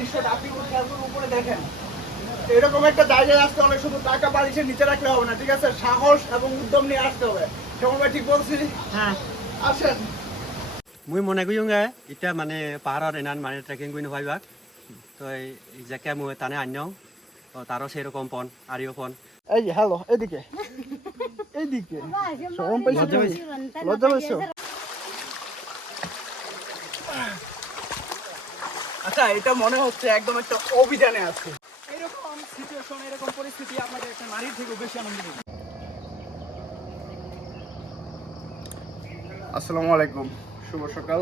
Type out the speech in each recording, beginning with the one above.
দৃশ্যটা আপনি খেয়াল করে উপরে দেখেন। এরকম একটা জায়গায় আসতে হলে শুধু টাকা বাড়িছে নিচে রাখলে হবে না, ঠিক আছে? সাহস এবং উদ্যম নিয়ে আসতে হবে। কেমন ভাই ঠিক বলছি? হ্যাঁ আসেন। মুই মনে করিগে এতিয়া মানে পাহাড়ত এনান মানে ট্রেকিং কৰি নভাইবাক তো জেকে মই টানে আনিও তারও সেরকম পন আরিও পন এই যে হ্যালো, এদিকে এইদিকে শরম পাইছো তুমি? লজ্জা পাইছো? আচ্ছা, এটা মনে হচ্ছে একদম একটা অভিযানে আছে। এরকম সিচুয়েশন, এরকম পরিস্থিতি আপনাদের একটা নারীর থেকেও বেশি আনন্দ দেবে। আসসালামু আলাইকুম, শুভ সকাল।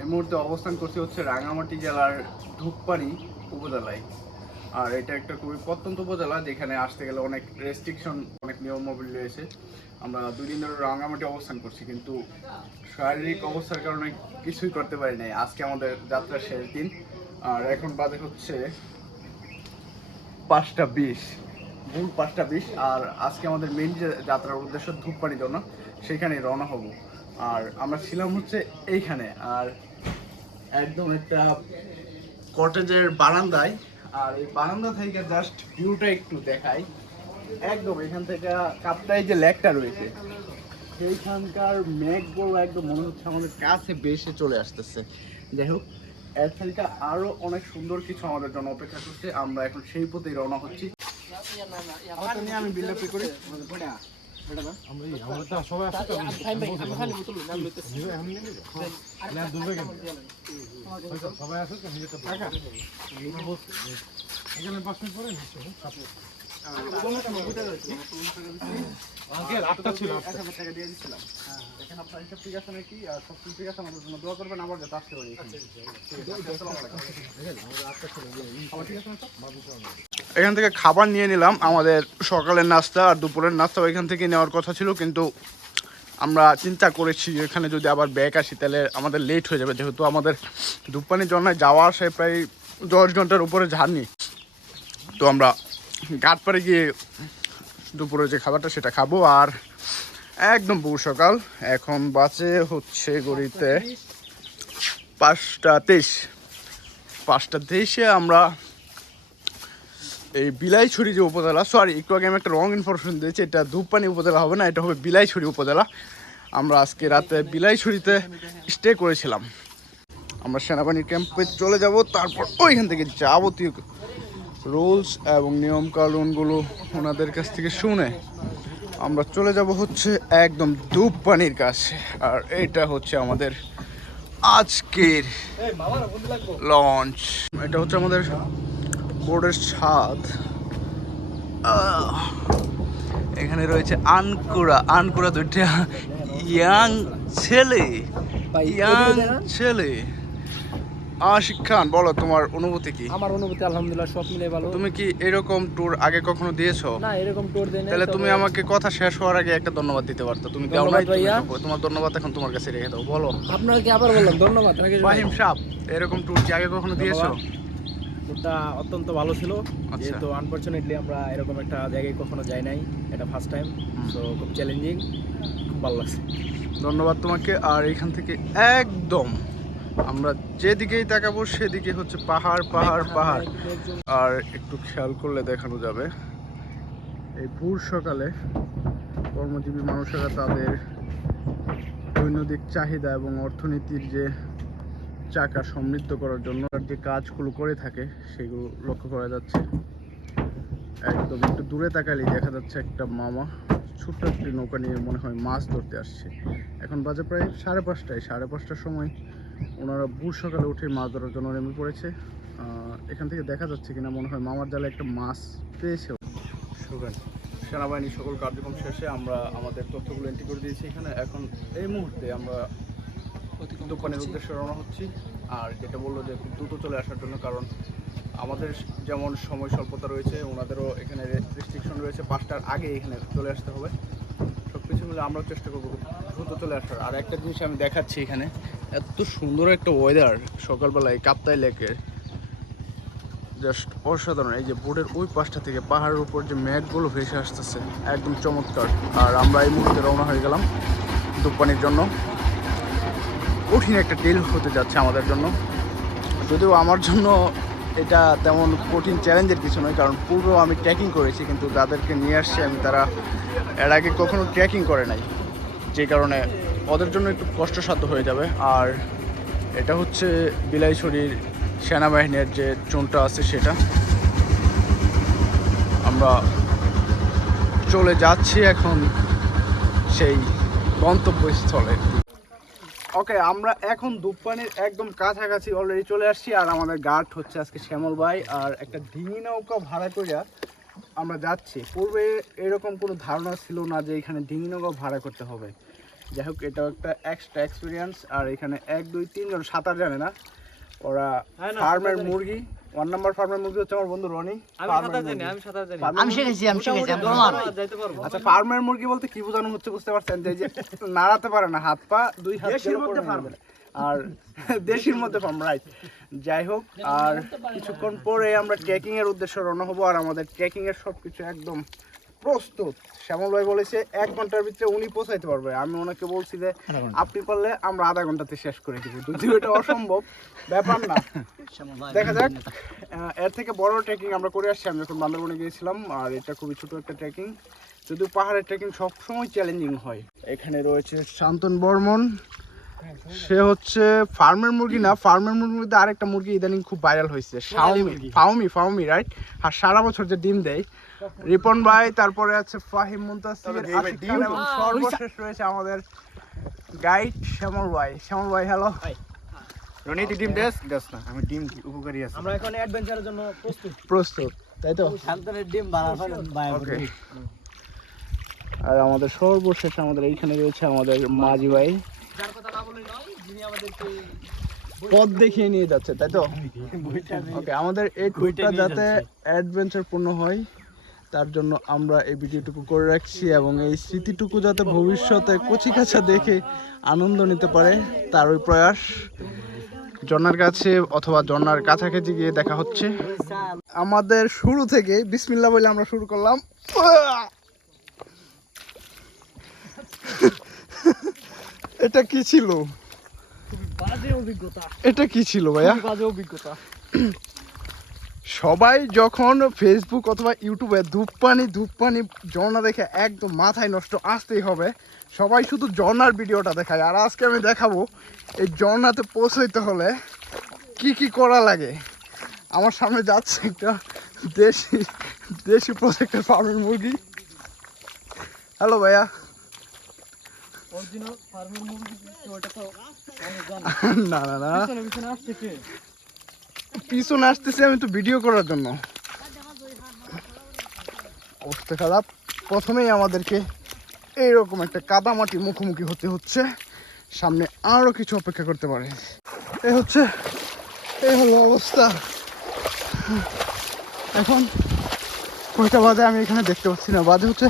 এই মুহূর্তে অবস্থান করছি হচ্ছে রাঙামাটি জেলার ধূপপাড়ি উপজেলায়। আর এটা একটা খুবই প্রত্যন্ত উপজেলা, যেখানে আসতে গেলে অনেক রেস্ট্রিকশন, অনেক নিয়মাবলী রয়েছে। আমরা 2 দিন ধরে রাঙামাটি অবস্থান করছি, কিন্তু শারীরিক অবস্থার কারণে কিছুই করতে পারি নাই। আজকে আমাদের যাত্রার শেষ দিন, আর এখন বাজে হচ্ছে 5:20, ভোর 5:20। আর আজকে আমাদের মেইন যে যাত্রার উদ্দেশ্য ধূপপাড়ির জন্য, সেখানে রওনা হব। আর আমরা ছিলাম হচ্ছে এইখানে, আর একদম একটা কটেজের বারান্দায়। আর এই বারান্দা থেকে জাস্ট ভিউটা একটু দেখাই। একদম এখান থেকে কাপ্তাই যে লেকটা রয়েছে, সেইখানকার মেঘগুলো একদম মনে হচ্ছে আমাদের কাছে বেশি চলে আসতেছে। যাই হোক, এর থেকে আরো অনেক সুন্দর কিছু আমাদের জন্য অপেক্ষা করছে। আমরা এখন সেই পথেই রওনা হচ্ছি। আমি বিল্ড আপ করি। এখান থেকে খাবার নিয়ে নিলাম, আমাদের সকালের নাস্তা আর দুপুরের নাস্তা এখান থেকে নেওয়ার কথা ছিল, কিন্তু আমরা চিন্তা করেছি এখানে যদি আবার ব্যাক আসি তাহলে আমাদের লেট হয়ে যাবে, যেহেতু আমাদের ধূপপাড়ির জন্য যাওয়া আসায় প্রায় 10 ঘন্টার উপরে জার্নি। তো আমরা ঘাটপাড়ে গিয়ে দুপুরে যে খাবারটা সেটা খাবো। আর একদম ভোর সকাল, এখন বাজে হচ্ছে ঘড়িতে 5:23। 5:23-এ আমরা এই বিলাইছড়ি যে উপজেলা, সরি একটু আগে আমি একটা রং ইনফরমেশন দিয়েছি, এটা ধূপপাড়ি উপজেলা হবে না, এটা হবে বিলাইছড়ি উপজেলা। আমরা আজকে রাতে বিলাইছড়িতে স্টে করেছিলাম। আমরা সেনাবাহিনী ক্যাম্পে চলে যাব, তারপর ওইখান থেকে যাবতীয় রুলস এবং নিয়মকানুনগুলো ওনাদের কাছ থেকে শুনে আমরা চলে যাব হচ্ছে একদম ধূপপাড়ির কাছে। আর এটা হচ্ছে আমাদের আজকের লঞ্চ। এটা হচ্ছে আমাদের বোর্ডের ছাদ। এখানে রয়েছে আনকুরা 2টা ইয়াং ছেলে। আশিক খান, বলো তোমার অনুভূতি কি? আমার অনুভূতি আলহামদুলিল্লাহ সব মিলে ভালো। তুমি কি এরকম ট্যুর আগে কখনো দিয়েছো? না, এরকম ট্যুর দেই না। তাহলে তুমি আমাকে কথা শেষ হওয়ার আগে একটা ধন্যবাদ দিতে পারতো। তুমি দাও নাই, তোমার ধন্যবাদ এখন তোমার কাছে রেখে দাও। বলো। আপনাকে আবার বললাম ধন্যবাদ। ফাহিম সাহেব, এরকম ট্যুর কি আগে কখনো দিয়েছো? ট্যুরটা অত্যন্ত ভালো ছিল, যেহেতু আনফরচুনেটলি আমরা এরকম একটা জায়গায় কখনো যাই নাই, এটা ফার্স্ট টাইম। সো খুব চ্যালেঞ্জিং, খুব ভালো লাগছে। ধন্যবাদ তোমাকে। আর এখান থেকে একদম আমরা যেদিকেই তাকাবো সেদিকে হচ্ছে পাহাড় পাহাড় পাহাড়। আর একটু খেয়াল করলে দেখানো যাবে এই ভোর সকালে কর্মজীবী মানুষেরা তাদের দৈনন্দিন চাহিদা এবং অর্থনীতির যে চাকা সমৃদ্ধ করার জন্য যে কাজগুলো করে থাকে সেগুলো লক্ষ্য করা যাচ্ছে। একদম একটু দূরে তাকালেই দেখা যাচ্ছে একটা মামা ছোট্ট একটি নৌকা নিয়ে মনে হয় মাছ ধরতে আসছে। এখন বাজে প্রায় 5:30। 5:30টার সময় ওনারা ভোর সকালে উঠে মাছ ধরার জন্য নেমে পড়েছে। এখান থেকে দেখা যাচ্ছে কিনা, মনে হয় মামার জালে একটা মাছ পেয়েছে। সেনাবাহিনীর সকল কার্যক্রম শেষে আমরা আমাদের তথ্যগুলো এন্ট্রি করে দিয়েছি এখানে। এখন এই মুহূর্তে আমরা দোকানের উদ্দেশ্যে রওনা হচ্ছি। আর যেটা বললো যে খুব দ্রুত চলে আসার জন্য, কারণ আমাদের যেমন সময় স্বল্পতা রয়েছে, ওনাদেরও এখানে রেস্ট্রিকশন রয়েছে, 5টার আগে এখানে চলে আসতে হবে। সব কিছু মিলে আমরাও চেষ্টা করবো দ্রুত চলে আসার। আর একটা জিনিস আমি দেখাচ্ছি, এখানে এত সুন্দর একটা ওয়েদার সকালবেলায় কাপ্তাই লেকের, জাস্ট অসাধারণ। এই যে বোর্ডের ওই পাশটা থেকে পাহাড়ের উপর যে মেঘগুলো ভেসে আসতেছে, একদম চমৎকার। আর আমরা এই মুহূর্তে রওনা হয়ে গেলাম ধূপপাড়ির জন্য। কঠিন একটা ডেল হতে যাচ্ছে আমাদের জন্য। যদিও আমার জন্য এটা তেমন কঠিন চ্যালেঞ্জের কিছু নয়, কারণ পূর্বেও আমি ট্রেকিং করেছি, কিন্তু যাদেরকে নিয়ে আসছি আমি তারা এর আগে কখনো ট্রেকিং করে নাই, যে কারণে ওদের জন্য একটু কষ্টসাধ্য হয়ে যাবে। আর এটা হচ্ছে বিলাইছড়ির সেনাবাহিনীর যে চুনটা আছে সেটা। আমরা চলে যাচ্ছি এখন সেই গন্তব্যস্থলে। ওকে, আমরা এখন ধূপপানির একদম কাছাকাছি অলরেডি চলে আসছি। আর আমাদের গার্ড হচ্ছে আজকে শ্যামল ভাই। আর একটা ডিঙি নৌকা ভাড়া করিয়া আমরা যাচ্ছি। পূর্বে এরকম কোনো ধারণা ছিল না যে এখানে ডিঙি নৌকা ভাড়া করতে হবে। যাই হোক, এটাও একটা এক্সট্রা এক্সপিরিয়েন্স। আর এখানে 1 2 3 জন সাঁতার জানে না, ওরা ফার্মের মুরগি। 1 নাম্বার ফার্মের মুরগি হচ্ছে আমার বন্ধু রনি। আচ্ছা, ফার্মের মুরগি বলতে কি বোঝানো হচ্ছে বুঝতে পারছেন? যে নাড়াতে পারে না, হাত পা 2 হাত আর দেশির মধ্যে ফার্ম, রাইট। যাই হোক, আর কিছুক্ষণ পরে আমরা ট্রেকিং এর উদ্দেশ্যে রওনা হবো। আর আমাদের ট্রেকিং এর সবকিছু একদম প্রস্তুত। শ্যামল ভাই বলেছে 1 ঘন্টার ভিতরে উনি পৌঁছাইতে পারবে। আমি ওনাকে বলছি যে আপনি পারলে আমরা আধা ঘন্টাতে শেষ করে দিব, যদিও এটা অসম্ভব ব্যাপার না, দেখা যাক। এর থেকে বড় ট্রেকিং আমরা করে আসছি। আমি যখন বান্দরবনে গিয়েছিলাম, আর এটা খুবই ছোট একটা ট্রেকিং। যদিও পাহাড়ের ট্রেকিং সবসময় চ্যালেঞ্জিং হয়। এখানে রয়েছে শান্তন বর্মন, সে হচ্ছে ফার্মের মুরগি না, ফার্মের মুরগির মধ্যে আরেকটা মুরগি ইদানিং খুব ভাইরাল হয়েছে, ফাউমি, রাইট। আর সারা বছর যে ডিম দেয়। রিপন ভাই, তারপরে আছে ফাহিম মুনতাসির, আশিক খান, এবং সর্বশেষ রয়েছে আমাদের গাইড শ্যামল ভাই। শ্যামল ভাই, হ্যালো। রনি, তুই ডিম দেস না? আমি ডিম উপকারী আছি। আমরা এখন অ্যাডভেঞ্চারের জন্য প্রস্তুত, তাই তো? শান্তনের ডিম বাড়া ফেলেন ভাই। ওকে। আর আমাদের সর্বশেষ আমাদের এইখানে রয়েছে আমাদের মাঝি ভাই, যার কথা না বলে নয়, যিনি আমাদেরকে পথ দেখিয়ে নিয়ে যাচ্ছে, তাই তো? ওকে, আমাদের এই ট্যুরটা যাতে অ্যাডভেঞ্চার পূর্ণ হয় তার জন্য আমরা এই ভিডিওটুকু করে রাখছি, এবং এই স্মৃতিটুকু যাতে ভবিষ্যতে কচিকাঁচা দেখে আনন্দ নিতে পারে তার ওই প্রয়াস। ঝর্ণার কাছে অথবা ঝর্ণার কাছাকাছি গিয়ে দেখা হচ্ছে। আমাদের শুরু থেকে বিসমিল্লাহ বলে আমরা শুরু করলাম। এটা কি ছিল? এটা কি ছিল ভাইয়া? সবাই যখন ফেসবুক অথবা ইউটিউবে ধূপপানি ঝর্ণা দেখে একদম মাথায় নষ্ট, আসতেই হবে। সবাই শুধু ঝর্ণার ভিডিওটা দেখায়। আর আজকে আমি দেখাবো এই ঝর্ণাতে পৌঁছাইতে হলে কি কি করা লাগে। আমার সামনে যাচ্ছে একটা দেশি প্রজেক্টের ফার্মের মুরগি। হ্যালো ভাইয়া। না না না, পিছনে আসতেছি আমি তো ভিডিও করার জন্য। অবস্থা খারাপ। প্রথমেই আমাদেরকে এইরকম একটা কাদামাটি মুখোমুখি হতে হচ্ছে, সামনে আরো কিছু অপেক্ষা করতে পারে। এই হলো অবস্থা। এখন কয়টা বাজে আমি এখানে দেখতে পাচ্ছি না, বাজে হচ্ছে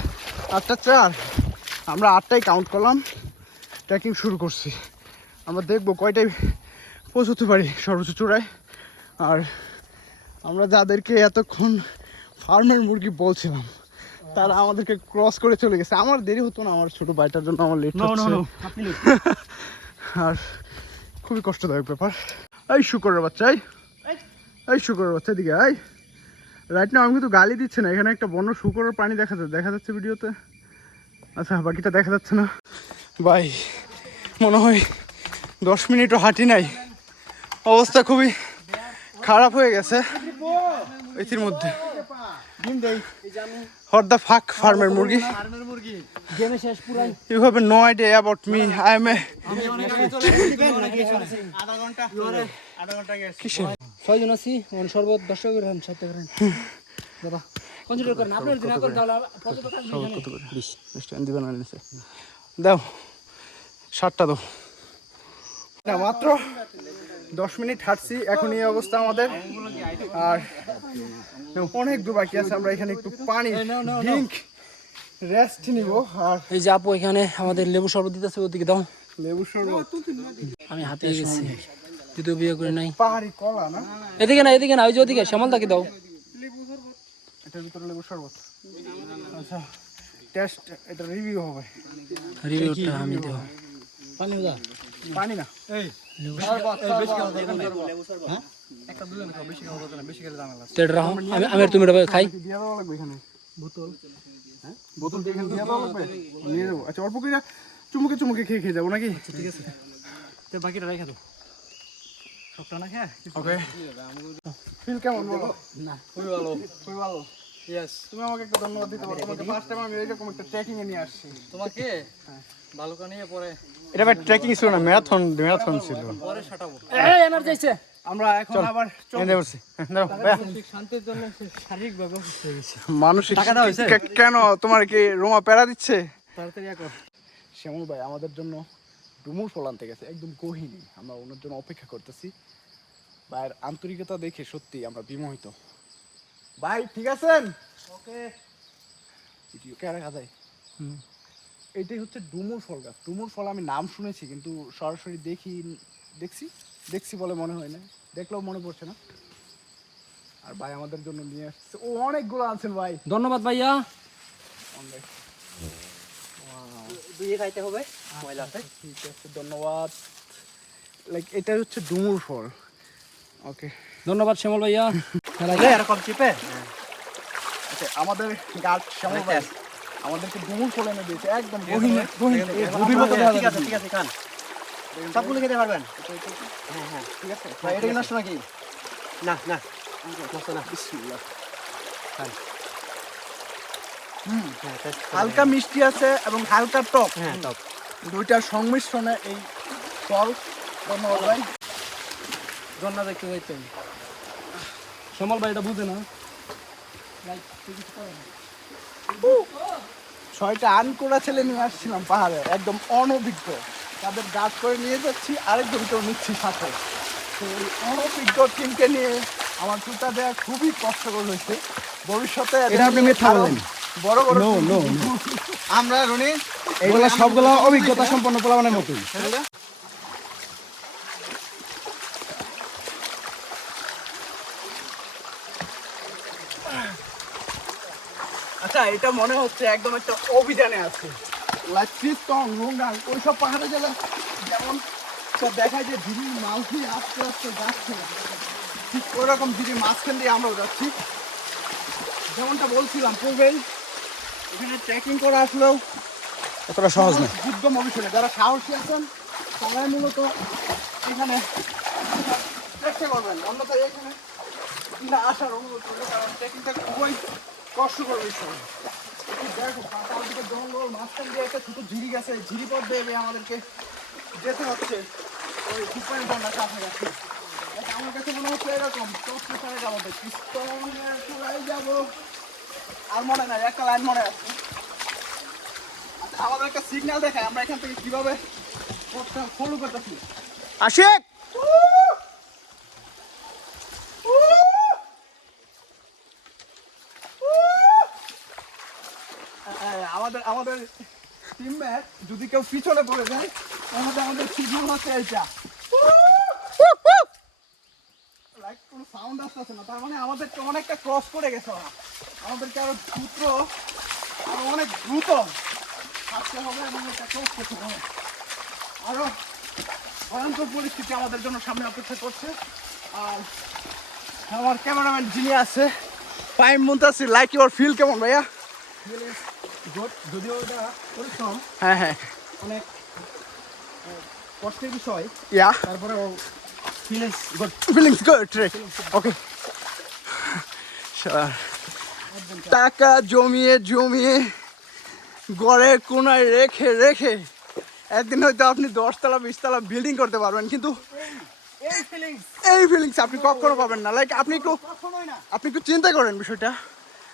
8:04। আমরা 8টায় কাউন্ট করলাম, ট্রেকিং শুরু করছি। আমরা দেখবো কয়টায় পৌঁছতে পারি সর্বোচ্চ চূড়ায়। আর আমরা যাদেরকে এতক্ষণ ফার্মের মুরগি বলছিলাম তারা আমাদেরকে ক্রস করে চলে গেছে। আমার দেরি হতো না, আমার ছোট ভাইটার জন্য আমার লেট হচ্ছে। আর খুবই কষ্টদায়ক ব্যাপার। এই শুকরের বাচ্চা, এই শুকরের বাচ্চা দিকে এই রাইট না। আমি কিন্তু গালি দিচ্ছে না, এখানে একটা বন্য শুকরের প্রাণী দেখা যাচ্ছে ভিডিওতে। আচ্ছা, বাকিটা দেখা যাচ্ছে না। ভাই মনে হয় 10 মিনিটও হাঁটি নাই, অবস্থা খুবই খারাপ হয়ে গেছে এটির মধ্যে। What the fuck, ফার্মের মুরগি? You have no idea about me. I am a... কিসের? 6 জন আছি, সর্বত 10 টাকা করেন, 7 টাকা করেন দাদা। কনসিডার করেন, আপনি যদি না করেন তাহলে কত টাকা দিবেন? কত করে? 20 টাকা দিবেন না নিচে। দাও 60টা দাও। না, মাত্র 10 মিনিট হাঁটছি, এখন এই অবস্থা আমাদের। আর অনেক দূর বাকি আছে, আমরা এখানে একটু পানি ড্রিঙ্ক রেস্ট নিব। আর এই যে আপু এখানে আমাদের লেবু শরবত দিতেছে, ওদিকে দাও। লেবু শরবত আমি হাতে গেছি, দ্বিতীয় বিয়ে করে নাই। পাহাড়ি কলা না? এদিকে না, ওই যে ওদিকে শ্যামলদাকে দাও। এটার ভিতরে লেবু শরবত। আচ্ছা, টেস্ট এটা রিভিউ হবে। রিভিউটা আমি দেব। পানি দাও। পানি না এই বেশি খাওয়া দরকার নাই হ্যাঁ একটা দুজন খাও বেশি খাওয়া দরকার নাই বেশি খেলে জানা লাগে তেড় রাখো আমি তুমি খাই দিয়া দেওয়া লাগবে এখানে বোতল হ্যাঁ বোতল দিয়ে এখানে দিয়া দেওয়া লাগবে নিয়ে যাবো আচ্ছা অল্প করে চুমুকে চুমুকে খেয়ে যাবো নাকি ঠিক আছে তো বাকিটা রেখে দাও সবটা না খেয়ে ওকে ফিল কেমন বলো না খুবই ভালো খুবই ভালো ইয়েস তুমি আমাকে একটা ধন্যবাদ দিতে পারো তোমাকে ফার্স্ট টাইম আমি এরকম একটা ট্রেকিং এ নিয়ে আসছি তোমাকে ভালো করে নিয়ে পরে এটা ভাই ট্রেকিং ছিল না ম্যারাথন ছিল পরে ছাটাবো এই এনার্জি আছে আমরা এখন আবার এনে বসছি দাও ভাই শান্তির জন্য শারীরিকভাবে অসুস্থ হয়ে গেছি মানসিক টাকা দেওয়া হয়েছে? কেন তোমার কি রোমা প্যারা দিচ্ছে তাড়াতাড়ি একো শ্যামল ভাই আমাদের জন্য ডুমুর ফল আনতে গেছে একদম গহীনে আমরা ওনার জন্য অপেক্ষা করতেছি ভাইয়ের আন্তরিকতা দেখে সত্যি আমরা বিমোহিত ভাই ঠিক আছেন ওকে ভিডিও কে রাখা যায় এইটাই হচ্ছে ডুমুর ফল গাছ ডুমুর ফল আমি নাম শুনেছি কিন্তু সরাসরি দেখছি বলে মনে হয় না দেখলেও মনে পড়ছে না আর ভাই আমাদের জন্য নিয়ে আসছে ও অনেকগুলো আছেন ভাই ধন্যবাদ ভাইয়া অনেক দুইয়ে খাইতে হবে ময়লা আছে ঠিক আছে ধন্যবাদ লাইক এটা হচ্ছে ডুমুর ফল ওকে ধন্যবাদ শ্যামল ভাইয়া এরকম চিপে আচ্ছা আমাদের গার্ড শ্যামল ভাই আমাদেরকে ডুমুর ফল এনে দিয়েছে একদম গহীনে গভীর মতো দেওয়া ঠিক আছে ঠিক আছে খান সবগুলো খেতে পারবেন হ্যাঁ হ্যাঁ ঠিক আছে ভাই এটা কি নষ্ট নাকি না না নষ্ট না বিসমিল্লাহ খান হ্যাঁ taste করে হালকা মিষ্টি আছে এবং হালকা টক হ্যাঁ টক দুইটার সংমিশ্রণে এই ফল ধন্যবাদ ভাই ধন্যবাদ দেখতে যাইতে শ্যামল ভাই এটা বুঝে না ছয়টা আনকোড়া ছেলে নিয়ে আসছিলাম পাহাড়ে একদম অনভিজ্ঞ তাদের গাছ করে নিয়ে যাচ্ছি আরেকজনকেও নিচ্ছি সাথে তো এই অনভিজ্ঞ টিমকে নিয়ে আমার টুটা দেওয়া খুবই কষ্টকর হয়েছে ভবিষ্যতে এটা আপনি মিথ্যা আরো বলেন। বড় বড় আমরা রনি এগুলা সবগুলা অভিজ্ঞতা সম্পন্ন পোলাপানের মতোই আচ্ছা এটা মনে হচ্ছে একদম একটা অভিযানে আছে লাচিতং রোঙ্গাং ওইসব পাহাড়ে গেলে যেমন তো দেখায় যে ঝিরির মাছ দিয়ে আস্তে আস্তে যাচ্ছে ঠিক ওরকম ঝিরির মাঝখান দিয়ে আমরাও যাচ্ছি যেমনটা বলছিলাম পূর্বেই এখানে ট্রেকিং করা আসলেও এতটা সহজ না উদ্যম অভিযানে যারা সাহসী আছেন তারাই মূলত এখানে চেষ্টা করবেন অন্যথায় এখানে না আসার অনুরোধ করবে কারণ ট্রেকিংটা খুবই কষ্টকর বিষয় দেখো পাতার দিকে জঙ্গল মাঝখান দিয়ে একটা ছোট ঝিরি গেছে ঝিরি পথ দেবে আমাদেরকে যেতে হচ্ছে ওই সুপারি ঠান্ডা কাছাকাছি আমার কাছে মনে হচ্ছে এরকম চোখে সারে যাবো পিস্তলের চূড়ায় যাবো আর মনে নাই একটা লাইন মনে আছে আচ্ছা আমাদের একটা সিগন্যাল দেখায় আমরা এখান থেকে কিভাবে পথটা ফলো করতেছি আশিক আমাদের টিমমেট যদি কেউ পিছনে পড়ে যায় তাহলে আমাদের সিগন্যাল হচ্ছে এইটা লাইক কোনো সাউন্ড আসতেছে না তার মানে আমাদেরকে অনেকটা ক্রস করে গেছে ওরা আমাদেরকে আরো অনেক দ্রুত আসতে হবে এবং এটা ক্রস করতে হবে আরো ভয়ঙ্কর পরিস্থিতি আমাদের জন্য সামনে অপেক্ষা করছে আর আমার ক্যামেরাম্যান যিনি আছে Faim Muntasir like your feel কেমন ভাইয়া যদিও এটা পরিশ্রম হ্যাঁ হ্যাঁ অনেক কষ্টের বিষয় ইয়া তারপরে feelings good feelings good trek okay টাকা জমিয়ে জমিয়ে ঘরের কোনায় রেখে রেখে একদিন হয়তো আপনি 10তলা 20তলা বিল্ডিং করতে পারবেন কিন্তু এই ফিলিংস আপনি কখনো পাবেন না লাইক আপনি একটু চিন্তা করেন বিষয়টা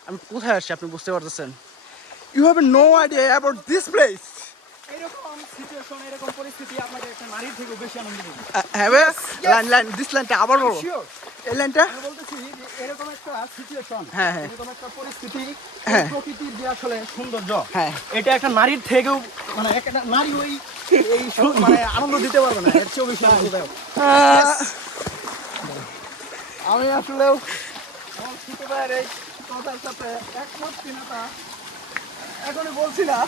আমি কোথায় আসছি আপনি বুঝতে পারতেছেন you have no idea about this place এরকম সিচুয়েশন এরকম পরিস্থিতি আপনাদের একটা নারীর থেকেও বেশি আনন্দ দেবে হ্যাঁ লাইন দিস লাইনটা আবার বলো এই লাইনটা আমি বলতেছি যে এরকম একটা সিচুয়েশন হ্যাঁ, হ্যাঁ। এরকম একটা পরিস্থিতি হ্যাঁ। প্রকৃতির যে আসলে সৌন্দর্য হ্যাঁ এটা একটা নারীর থেকেও মানে একটা নারী ওই এই মানে আনন্দ দিতে পারবে না এর চেয়েও বেশি আনন্দদায়ক আমি আসলেও আমার ছোট ভাইয়ের এই কথার সাথে একমত কিনা তা এখনই বলছি না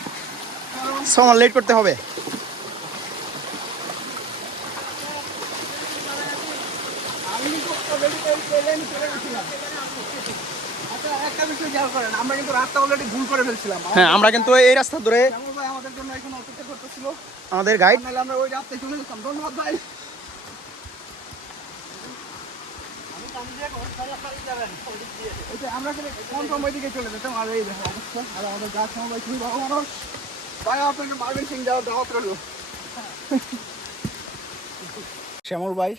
কারণ সমান লেট করতে হবে আচ্ছা, একটা বিষয় খেয়াল করেন, আমরা কিন্তু রাস্তা অলরেডি ভুল করে ফেলছিলাম। হ্যাঁ আমরা কিন্তু এই রাস্তা ধরে শ্যামল ভাই আমাদের জন্য এখানে অপেক্ষা করতেছিল, আমাদের গাইড নাহলে আমরা ওই রাস্তায় চলে যেতাম। ধন্যবাদ ভাই। এই যে আমরা কিন্তু কনফার্ম ওইদিকে চলে যেতাম, আর এই দেখো অবস্থা। আর আমাদের গাছ শ্যামল ভাই খুবই ভালো মানুষ। ভাই আপনাকে মার্ভিন সিং যাওয়ার দাওয়াত রইল। শ্যামল ভাই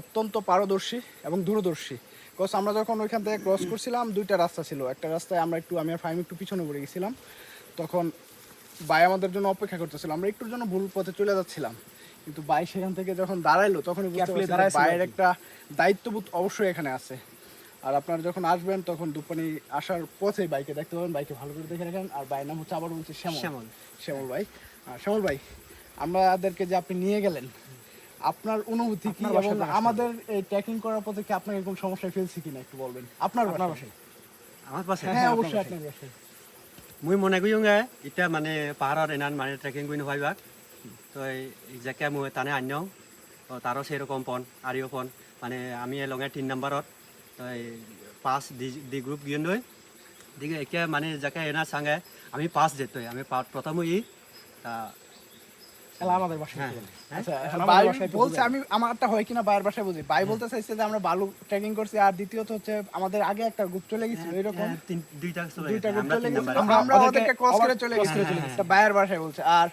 অত্যন্ত পারদর্শী এবং দূরদর্শী। বিকজ আমরা যখন ওইখান থেকে ক্রস করছিলাম, দুইটা রাস্তা ছিল। একটা রাস্তায় আমি আর ফাহিম একটু পিছনে পড়ে গেছিলাম, তখন ভাই আমাদের জন্য অপেক্ষা করতেছিল। আমরা একটুর জন্য ভুল পথে চলে যাচ্ছিলাম, কিন্তু ভাই সেখান থেকে যখন দাঁড়াইলো তখন ভাইয়ের একটা দায়িত্ববোধ অবশ্যই এখানে আছে। আর আপনারা যখন আসবেন তখন দুপানি আসার পথে বাইকে দেখতে পাবেন, বাইকে ভালো করে দেখে রাখেন। আর ভাইয়ের নাম হচ্ছে, আবার বলছি, শ্যামল ভাই। শ্যামল ভাই, আমাদেরকে যে আপনি নিয়ে গেলেন, আপনার অনুভূতি কি? এবং আমাদের এই ট্রেকিং করার পথে কি আপনাকে কোন সমস্যায় ফেলছি কিনা একটু বলবেন। আপনার বাসায়? আমার পাশে? হ্যাঁ অবশ্যই আপনার বাসায়। মুই মনে কৰিওঁগে এতিয়া মানে পাহাৰত এনান মানে ট্ৰেকিং কৰি নহয়বাক তো যেকে মই তানে আন্যাও তারও সেরকম পন আরিও পন মানে আমি লঙে 3 নম্বরত তো পাঁচ দি গ্রুপ গিয়ে নই দিকে একে মানে যাকে এনা সাঙ্গে আমি পাঁচ যেতে আমি প্রথম ই তা আমাদের বাসায়। আচ্ছা, ভাই বলছে, আমি আমারটা হয় কিনা ভাইয়ের বাসায় বুঝি। ভাই বলতে চাইছে যে আমরা বালু ট্রেকিং করছি, আর দ্বিতীয়ত হচ্ছে আমাদের আগে একটা গ্রুপ চলে গেছিল, এরকম দুইটা গ্রুপ চলে গেছিল, আমরা ওদেরকে ক্রস করে চলে গেছি। এটা ভাইয়ের বাসায় বলছে। আর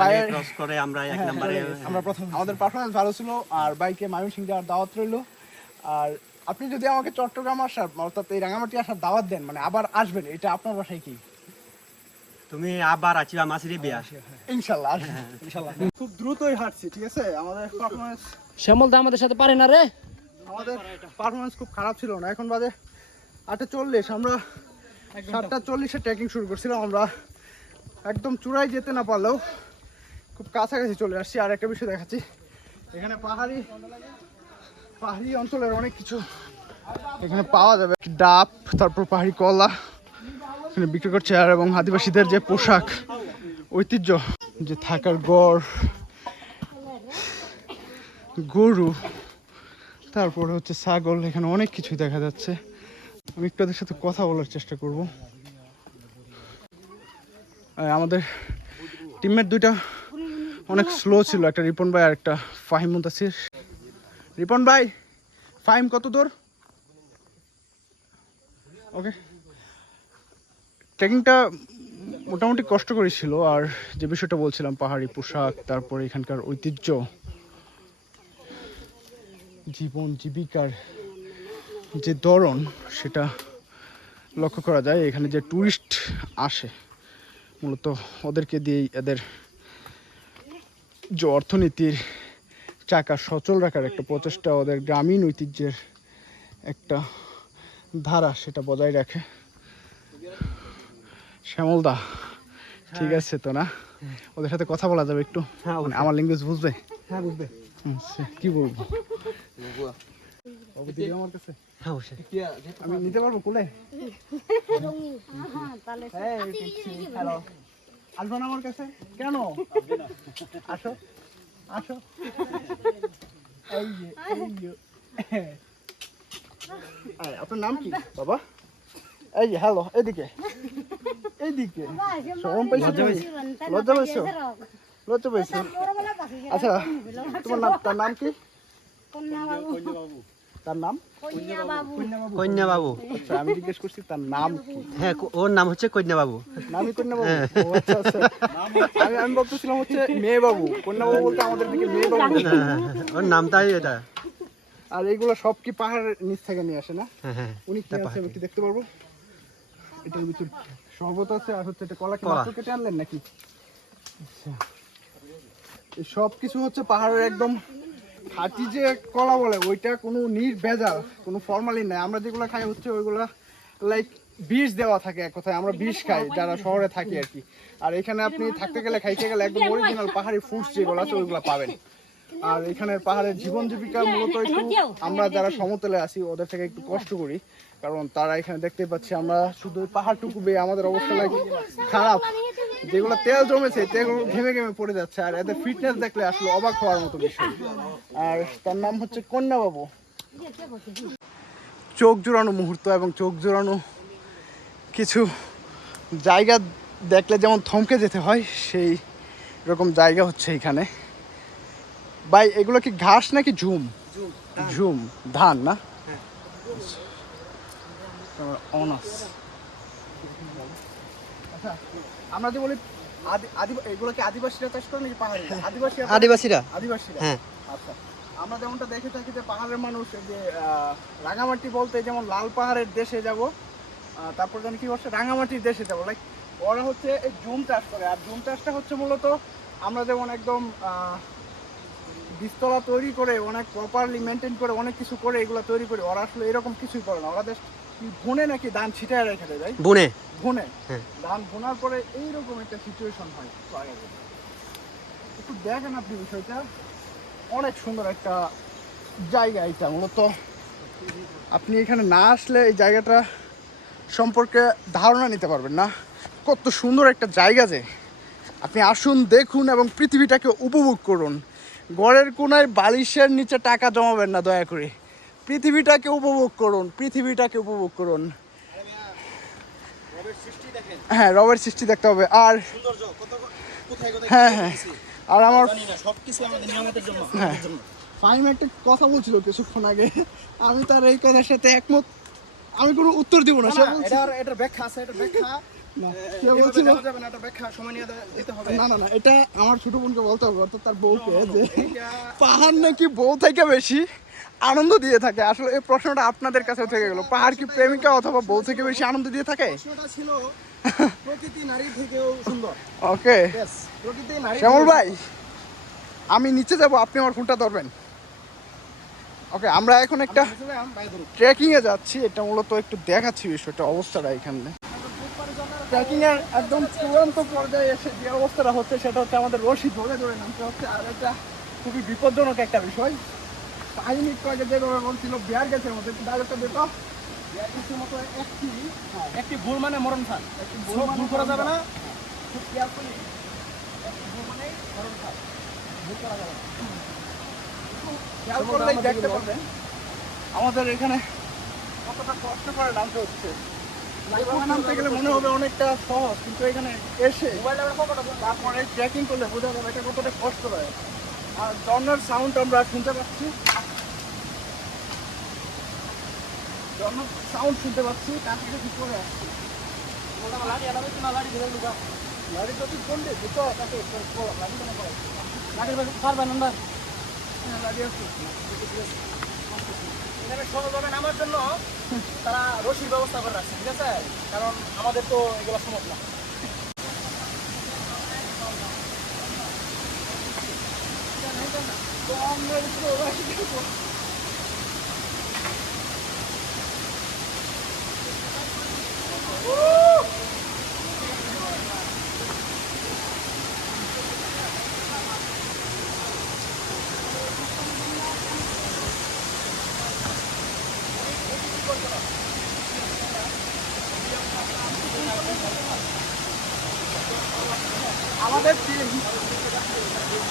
বাইরে ক্রস করে আমরা এক নম্বরে আমরা প্রথম, আমাদের পারফরম্যান্স ভালো ছিল। আর বাইকে ময়মনসিং যাওয়ার দাওয়াত রইল। আর আপনি যদি আমাকে চট্টগ্রাম আসার, অর্থাৎ এই রাঙামাটি আসার দাওয়াত দেন, মানে আবার আসবেন, এটা আপনার বাসায় কি? তুমি আবার আছিবা মাসিরি বিয়া ইনশাআল্লাহ ইনশাআল্লাহ। খুব দ্রুতই হাঁটছি, ঠিক আছে? আমাদের পারফরম্যান্স, শ্যামল দা আমাদের সাথে পারে না রে। আমাদের পারফরম্যান্স খুব খারাপ ছিল না। এখন বাজে 8:40, আমরা 7:40-এ ট্রেকিং শুরু করছিলাম। আমরা একদম চূড়ায় যেতে না পারলেও খুব কাছাকাছি চলে আসছি। আর একটা বিষয় দেখাচ্ছি, এখানে পাহাড়ি অঞ্চলের অনেক কিছু এখানে পাওয়া যাবে। ডাব, তারপর পাহাড়ি কলা এখানে বিক্রি করছে। আর এবং আদিবাসীদের যে পোশাক, ঐতিহ্য, যে থাকার গড়, গরু, তারপরে হচ্ছে ছাগল, এখানে অনেক কিছুই দেখা যাচ্ছে। আমি একটু ওদের সাথে কথা বলার চেষ্টা করব। আমাদের টিমমেট দুইটা অনেক স্লো ছিল, একটা রিপন ভাই আর একটা ফাহিম মুনতাসির। রিপন ভাই, ফাহিম কত দূর? ওকে, ট্রেকিংটা মোটামুটি কষ্টকরই ছিল। আর যে বিষয়টা বলছিলাম, পাহাড়ি পোশাক, তারপরে এখানকার ঐতিহ্য, জীবন জীবিকার যে ধরন, সেটা লক্ষ্য করা যায়। এখানে যে ট্যুরিস্ট আসে, মূলত ওদেরকে দিয়েই এদের যে অর্থনীতির চাকা সচল রাখার একটা প্রচেষ্টা, ওদের গ্রামীণ ঐতিহ্যের একটা ধারা, সেটা বজায় রাখে। শ্যামলদা, ঠিক আছে তো না? ওদের সাথে কথা বলা যাবে একটু? মানে আমার ল্যাঙ্গুয়েজ বুঝবে? হ্যাঁ বুঝবে। কি বলবো? আমার কাছে আমি নিতে পারবো কোলে? হ্যালো, আসবো না আমার কাছে? কেন? আসো আসো। এই যে আপনার নাম কি বাবা? এই যে হ্যালো, এদিকে শরম পাইছো? লজ্জা পাইছো? আচ্ছা, তার নাম কি? তার নাম কন্যা বাবু। আচ্ছা, আমি জিজ্ঞেস করছি তার নাম কি? হ্যাঁ, ওর নাম হচ্ছে কন্যা বাবু। নামই কন্যা বাবু? ও আচ্ছা আচ্ছা, আমি ভাবতেছিলাম হচ্ছে মেয়ে বাবু। কন্যা বাবু বলতে আমাদের দিকে মেয়ে বাবু। ওর নামটাই এটা। আর এইগুলো সব কি পাহাড়ের নিচ থেকে নিয়ে আসে না? উনি কি আছে, আমি কি দেখতে পারবো? এটার ভিতর শরবত আছে, আর হচ্ছে এটা কলা কি মাত্র কেটে আনলেন নাকি? আচ্ছা, এই সব কিছু হচ্ছে পাহাড়ের একদম খাঁটি যে কলা বলে, ওইটা কোনো নির্ভেজাল, কোনো ফরমালিন নাই। আমরা যেগুলো খাই হচ্ছে ওইগুলা লাইক বিষ দেওয়া থাকে, এক কথায় আমরা বিষ খাই যারা শহরে থাকি আর কি। আর এখানে আপনি থাকতে গেলে, খাইতে গেলে একদম অরিজিনাল পাহাড়ি ফ্রুটস যেগুলো আছে ওইগুলো পাবেন। আর এখানের পাহাড়ের জীবন জীবিকা মূলত একটু আমরা যারা সমতলে আছি ওদের থেকে একটু কষ্ট করি, কারণ তারা এখানে দেখতে পাচ্ছি আমরা শুধু পাহাড়টুকু বেয়ে আমাদের অবস্থা লাগে খারাপ। যেগুলো তেল জমেছে তেল ঘেমে ঘেমে পড়ে যাচ্ছে, আর এদের ফিটনেস দেখলে আসলে অবাক হওয়ার মতো বিষয়। আর তার নাম হচ্ছে কন্যা বাবু। চোখ জোড়ানো মুহূর্ত এবং চোখ জোড়ানো কিছু জায়গা দেখলে যেমন থমকে যেতে হয়, সেই রকম জায়গা হচ্ছে এখানে। ভাই এগুলো কি ঘাস নাকি ঝুম? ঝুম ধান না? অনার্স। আচ্ছা, আমরা যে বলি এগুলো কি আদিবাসীরা চাষ করে নাকি পাহাড়ি? আদিবাসীরা। আদিবাসীরা, হ্যাঁ। আচ্ছা। আমরা যেমনটা দেখে থাকি যে পাহাড়ের মানুষ যে রাঙামাটি বলতে যেমন লাল পাহাড়ের দেশে যাব, তারপর যেন কি হচ্ছে রাঙামাটির দেশে যাব, লাইক ওরা হচ্ছে এই জুম চাষ করে। আর জুম চাষটা হচ্ছে মূলত আমরা যেমন একদম বীজতলা তৈরি করে অনেক প্রপারলি মেনটেন করে অনেক কিছু করে এগুলো তৈরি করে, ওরা আসলে এরকম কিছুই করে না। ওরা জাস্ট ভুনে নাকি ধান ছিটায় রেখে দেয়, তাই বুনে ভুনে হ্যাঁ। ধান ভোনার পরে এইরকম একটা সিচুয়েশন হয়। একটু দেখেন আপনি বিষয়টা, অনেক সুন্দর একটা জায়গা এটা। মূলত আপনি এখানে না আসলে এই জায়গাটা সম্পর্কে ধারণা নিতে পারবেন না কত সুন্দর একটা জায়গা। যে আপনি আসুন, দেখুন এবং পৃথিবীটাকে উপভোগ করুন। ঘরের কোনায় বালিশের নিচে টাকা জমাবেন না দয়া করে, পৃথিবীটাকে উপভোগ করুন, পৃথিবীটাকে উপভোগ করুন। হ্যাঁ, রবের সৃষ্টি দেখতে হবে। আর হ্যাঁ হ্যাঁ, আর আমার হ্যাঁ ফাইম একটা কথা বলছিল কিছুক্ষণ আগে, আমি তার এই কথার সাথে একমত। আমি কোনো উত্তর দিব না। এটার ব্যাখ্যা আছে, এটার ব্যাখ্যা না, সে বলছিল যাবে না, এটা ব্যাখ্যা সময় নিয়ে দিতে হবে। না না না, এটা আমার ছোট বোনকে বলতে হবে, অর্থাৎ তার বউকে, যে পাহাড় নাকি বউ থেকে বেশি আনন্দ দিয়ে থাকে। আসলে এই প্রশ্নটা আপনাদের কাছে থেকে গেল, পাহাড় কি প্রেমিকা অথবা বউ থেকে বেশি আনন্দ দিয়ে থাকে? প্রশ্নটা ছিল প্রকৃতি নারী থেকেও সুন্দর। ওকে প্রকৃতি নারী। শ্যামল ভাই, আমি নিচে যাব, আপনি আমার ফোনটা ধরবেন। ওকে, আমরা এখন একটা ট্রেকিং এ যাচ্ছি। এটা মূলত একটু দেখাচ্ছি বিষয়টা, অবস্থাটা এখানে। ট্রেকিং এর একদম চূড়ান্ত পর্যায়ে এসে যে অবস্থাটা হচ্ছে সেটা হচ্ছে আমাদের রশি ধরে ধরে নামতে হচ্ছে। আর এটা খুবই বিপজ্জনক একটা বিষয়। 5 মিনিট আগে যেভাবে বলছিল বিয়ার গেছে মধ্যে ডাইরেক্টটা দিত বিয়ার গেছের মতো একটি ভুল মানে মরণ খান, একটি ভুল করা যাবে না। খুব কেয়ারফুলি, একটি ভুল মানে মরণ খান, ভুল করা যাবে না। খেয়াল করলেই দেখতে পাবেন আমাদের এখানে কতটা কষ্ট করে নামতে হচ্ছে। এইভাবে নামতে গেলে মনে হবে অনেকটা সহজ, কিন্তু এখানে এসে তারপরে ট্রেকিং করলে বোঝা যাবে এটা কতটা কষ্ট হয়। আর ঝর্ণার সাউন্ড আমরা শুনতে পাচ্ছি, ঝর্ণার সাউন্ড শুনতে পাচ্ছি, কাছে কাছে করে আসছি। লাড়ি যদি কোনটে দুটো তাকে লাড়ি কেন করে পারবেন আমরা হ্যাঁ লাড়ি আসছে। এখানে সহজভাবে নামার জন্য তারা রশির ব্যবস্থা করে রাখছে, ঠিক আছে? কারণ আমাদের তো এগুলো সম্ভব না। তো আমরা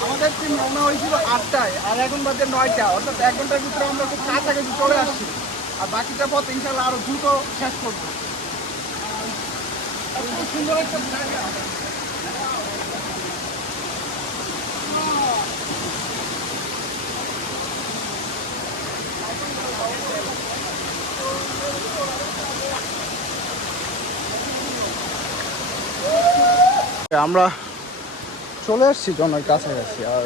আমাদের টিম রওনা হয়েছিল 8টায়, আর এখন বাজে 9টা, অর্থাৎ 1 ঘন্টার ভিতরে আমরা খুব কাছাকাছি চলে আসছি। আর বাকিটা পথ ইনশাল্লাহ আরো দ্রুত শেষ করবো। এত সুন্দর একটা জায়গা। আমরা চলে আসছি জনের কাছাকাছি, আর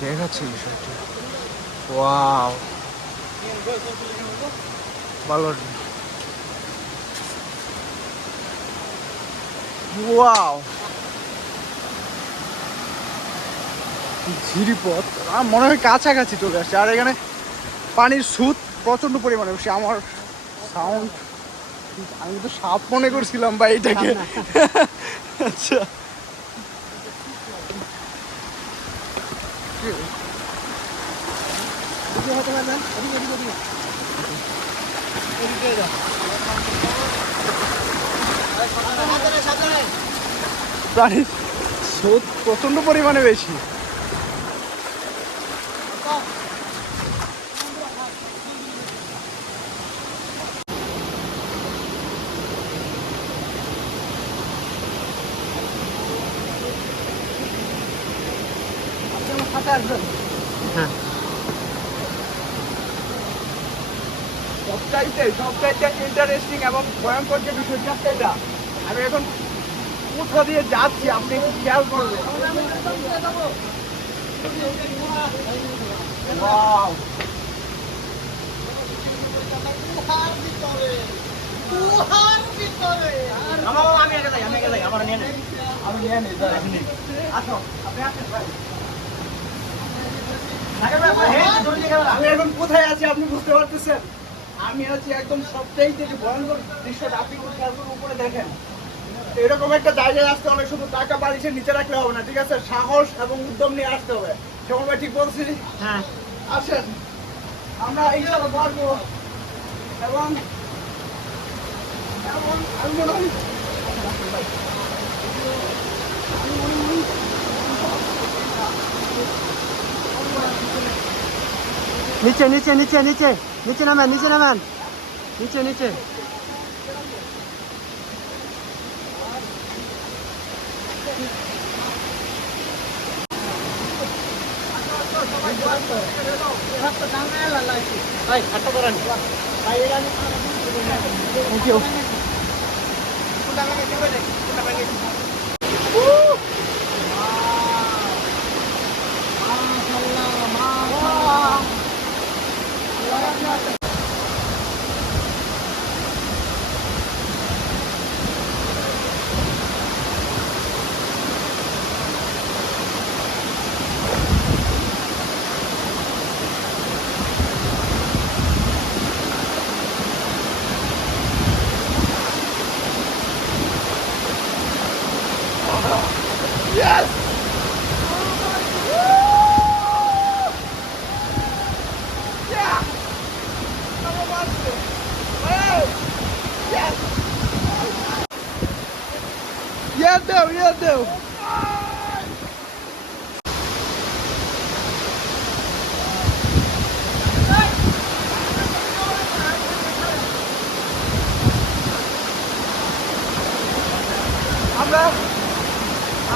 দেখাচ্ছি বিষয়টা। ওয়াও, ভালো। ওয়াও, ঝিরিপথ, আমার মনে হয় কাছাকাছি চলে আসছে। আর এখানে পানির স্রোত প্রচন্ড পরিমাণে বেশি। আমার সাউন্ড, আমি তো সাপ মনে করছিলাম ভাই এটাকে। আচ্ছা, প্রাণীর স্রোত প্রচণ্ড পরিমাণে বেশি। হ্যাঁ, সবচাইতে ইন্টারেস্টিং এবং ভয়ঙ্কর যে বিষয়টা এটা, আমি এখন কোথা দিয়ে যাচ্ছি আপনি একটু খেয়াল করবেন। Wow! আমি এখন কোথায় আছি আপনি বুঝতে পারতেছেন? আমি আছি একদম সবচাইতে যে ভয়ঙ্কর দৃশ্যটা, আপনি একটু খেয়াল করে উপরে দেখেন। এরকম একটা জায়গায় আসতে হলে শুধু টাকা বাড়িছে নিচে রাখলে হবে না, ঠিক আছে? সাহস এবং উদ্যম নিয়ে আসতে হবে। সেমন ভাই ঠিক বলছি? হ্যাঁ। আসেন আমরা ইনশাআল্লাহ পারবো। এবং আমি মনে হয় নিচে নিচে নিচে নিচে নিচে নামেন, নিচে নামেন, নিচে নিচে। Thank you. Yes! Yeah! Yes! Yeah, deu!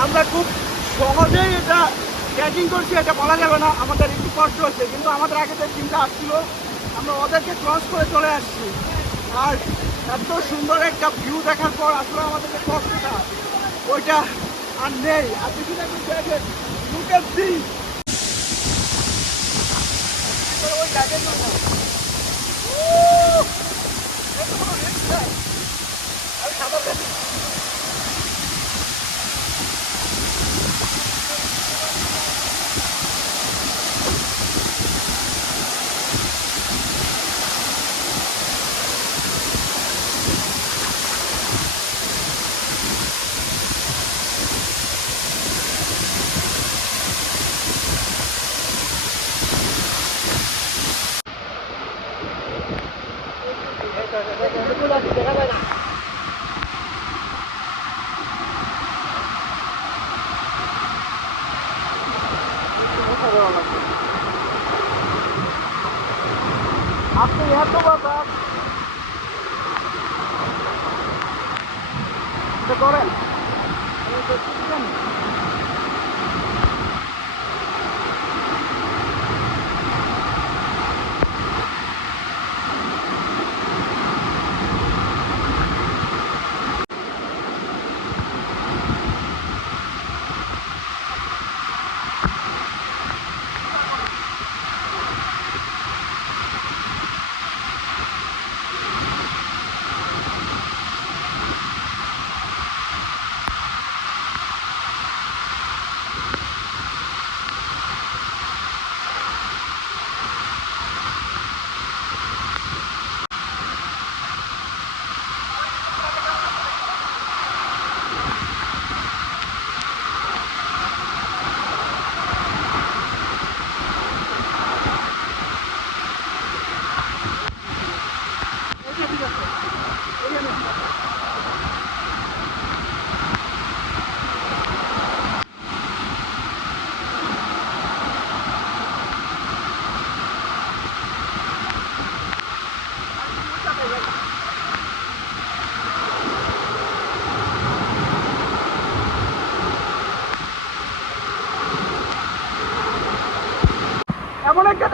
আমরা খুব সহজেই এটা ট্রেকিং করছি, এটা বলা যাবে না। আমাদের একটু কষ্ট হচ্ছে, কিন্তু আমাদের আগে যে চিন্তা আসছিল আমরা ওদেরকে ক্রস করে চলে আসছি। আর এত সুন্দর একটা ভিউ দেখার পর আসলে আমাদের যে কষ্টটা ওইটা আর নেই। আর কিছু না কিছু দেখেন, look at this! ওই জায়গায় আমি সাঁতার কাটি। আপনি এত বাতাস করেন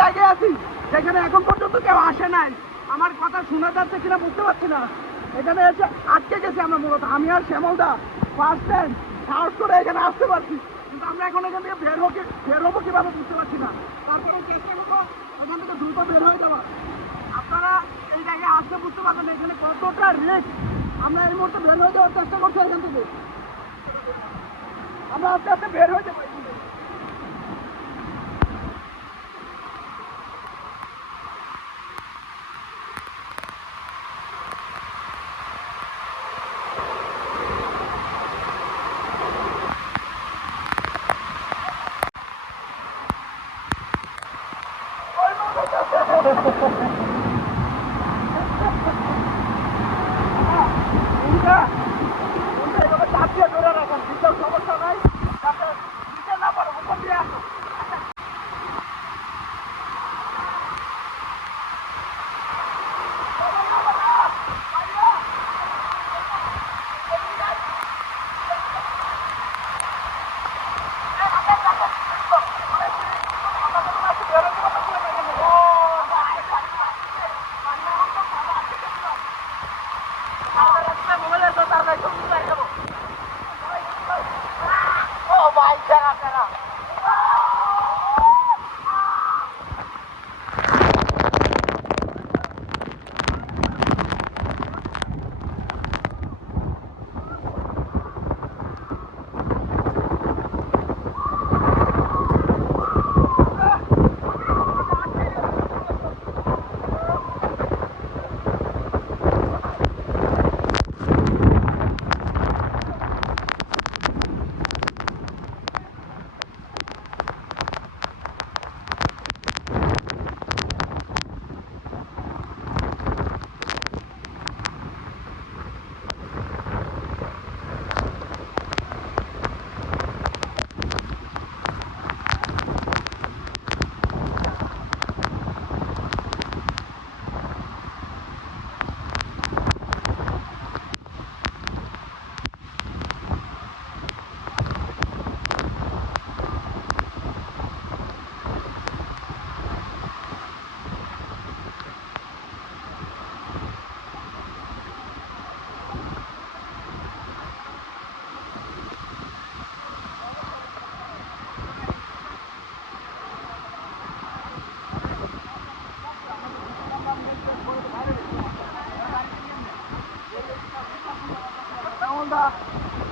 জায়গায় আছি যেখানে এখন পর্যন্ত কেউ আসে নাই। আমার কথা শোনা যাচ্ছে কিনা বুঝতে পারছি না। এখানে এসে আটকে গেছি আমরা, মূলত আমি আর শ্যামলদা ফার্স্ট টাইম সাহস করে এখানে আসতে পারছি, কিন্তু আমরা এখন এখান থেকে বের হবো কিভাবে বুঝতে পারছি না। তারপরে চেষ্টা করবো এখান থেকে দ্রুত বের হয়ে যাওয়া। আপনারা এই জায়গায় আসতে বুঝতে পারবেন এখানে কতটা রিস্ক। আমরা এই মুহূর্তে বের হয়ে যাওয়ার চেষ্টা করছি এখান থেকে। আমরা আস্তে আস্তে বের হয়ে যাবো এখান থেকে।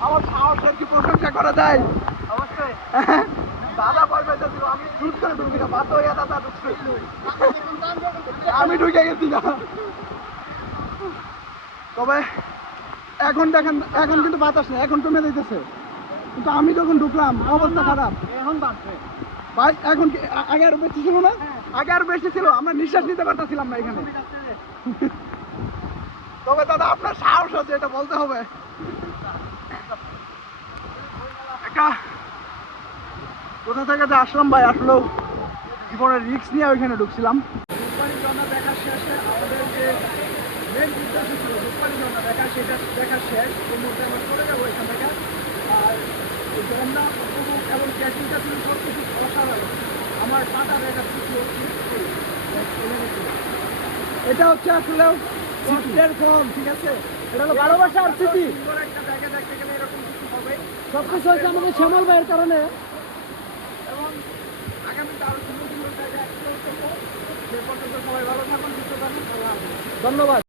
আমার সাহসের কি প্রশংসা করা যায়? অবশ্যই। দাদা বলবে যে আমি জুট করে ঢুকি না, বাধ্য হইয়া দাদা ঢুকছে। আমি ঢুকে গেছি না। তবে এখন দেখেন, এখন কিন্তু বাতাস নেই, এখন কমে দিতেছে, কিন্তু আমি যখন ঢুকলাম অবস্থা খারাপ। এখন বাড়ছে ভাই, এখন কি আগে আরো বেশি ছিল না? আগে আরো বেশি ছিল, আমরা নিঃশ্বাস নিতে পারতেছিলাম না এখানে। তবে দাদা আপনার সাহস আছে, এটা বলতে হবে। কোথা থেকে যে আসলাম ভাই, আসলেও জীবনের রিস্ক নিয়ে ওইখানে ঢুকছিলাম। রূপবাড়ি ঝর্ণা দেখা শেষে আমাদের যে মেন উদ্দেশ্য ছিল রূপবাড়ি ঝর্ণা দেখা, সেটা দেখা শেষ। এই মুহূর্তে আমরা চলে যাবো এখান থেকে। আর এই ঝর্ণা উপভোগ এবং ক্যাচিংটা ছিল সব কিছু অসাধারণ। আমার পাটা দেখা এটা হচ্ছে আসলে স্মৃতির ফর্ম, ঠিক আছে? এটা হলো ভালোবাসার স্মৃতি। একটা জায়গা দেখতে গেলে এরকম কিছু হবে। সব কিছু হচ্ছে আমাদের শ্যামল ভাইয়ের কারণে। এবং আগামীতে আরো সুন্দর সুন্দর জায়গা এক্সপ্লোর করবো। সে পর্যন্ত সবাই ভালো থাকুন, সুস্থ থাকুন। ধন্যবাদ।